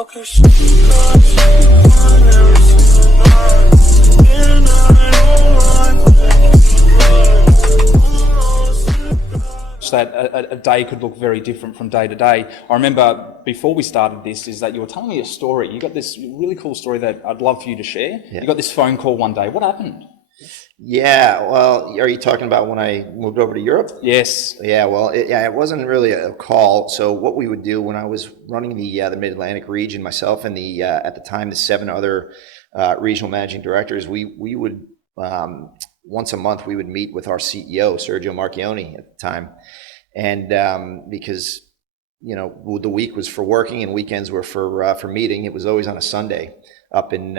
That a day could look very different from day to day. I remember before we started this is that you were telling me a story. You got this really cool story that I'd love for you to share. Yeah. You got this phone call one day. What happened? Yeah, well, are you talking about when I moved over to Europe? Yes. Yeah, well, it wasn't really a call. So what we would do when I was running the Mid-Atlantic region, myself and at the time the 7 other regional managing directors, we would once a month we would meet with our CEO Sergio Marchionne at the time, and because the week was for working and weekends were for meeting. It was always on a Sunday up in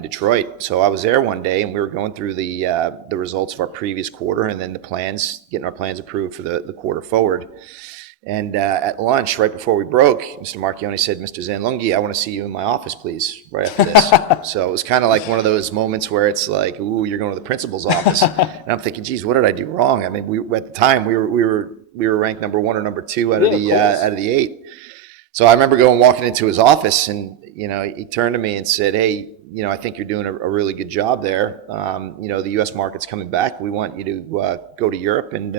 Detroit. So I was there one day and we were going through the results of our previous quarter and then getting our plans approved for the quarter forward. And at lunch, right before we broke, Mr. Marchionne said, "Mr. Zanlunghi, I want to see you in my office, please," right after this. So it was kind of like one of those moments where it's like, "Ooh, you're going to the principal's office." And I'm thinking, geez, what did I do wrong? I mean, at the time we were ranked number 1 or number 2 out of the 8. So I remember walking into his office, and he turned to me and said, "Hey, I think you're doing a really good job there. The U.S. market's coming back. We want you to go to Europe and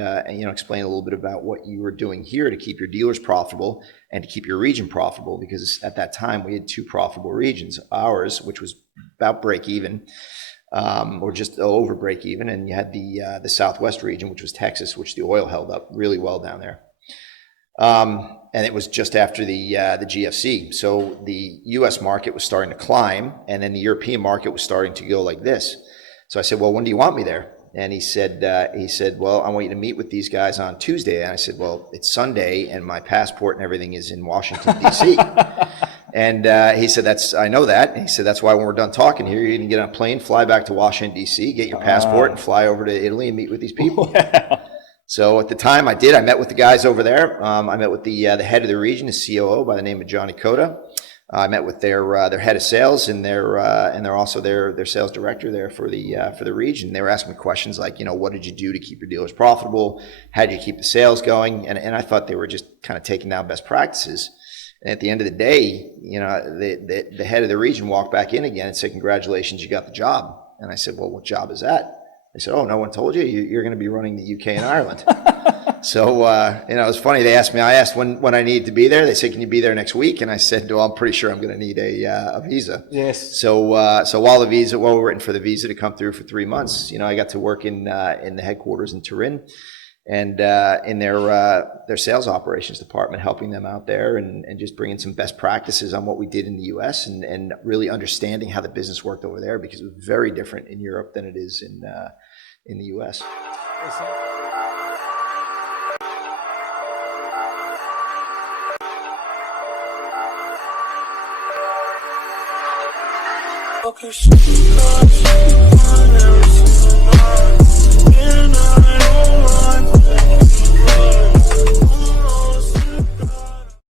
explain a little bit about what you were doing here to keep your dealers profitable and to keep your region profitable, because at that time we had 2 profitable regions. Ours, which was about break even, or just over break even, and you had the Southwest region, which was Texas, which the oil held up really well down there." And it was just after the GFC. So the US market was starting to climb, and then the European market was starting to go like this. So I said, "Well, when do you want me there?" And he said, "Well, I want you to meet with these guys on Tuesday." And I said, "Well, it's Sunday and my passport and everything is in Washington, D.C. And he said, "I know that." And he said, "That's why when we're done talking here, you can get on a plane, fly back to Washington, D.C., get your passport and fly over to Italy and meet with these people." Wow. So at the time I did. I met with the guys over there. I met with the head of the region, the COO by the name of Johnny Cota. I met with their head of sales and they're also their sales director there for the region. They were asking me questions like, what did you do to keep your dealers profitable? How did you keep the sales going? And I thought they were just kind of taking down best practices. And at the end of the day, the head of the region walked back in again and said, "Congratulations, you got the job." And I said, "Well, what job is that?" They said, "Oh, no one told you? You're going to be running the UK and Ireland." So, it was funny. I asked when I needed to be there. They said, "Can you be there next week?" And I said, "Well, I'm pretty sure I'm going to need a visa." Yes. So while we're waiting for the visa to come through for 3 months, I got to work in the headquarters in Turin and in their sales operations department, helping them out there and just bringing some best practices on what we did in the U.S. and really understanding how the business worked over there, because it was very different in Europe than it is in the U.S. Okay,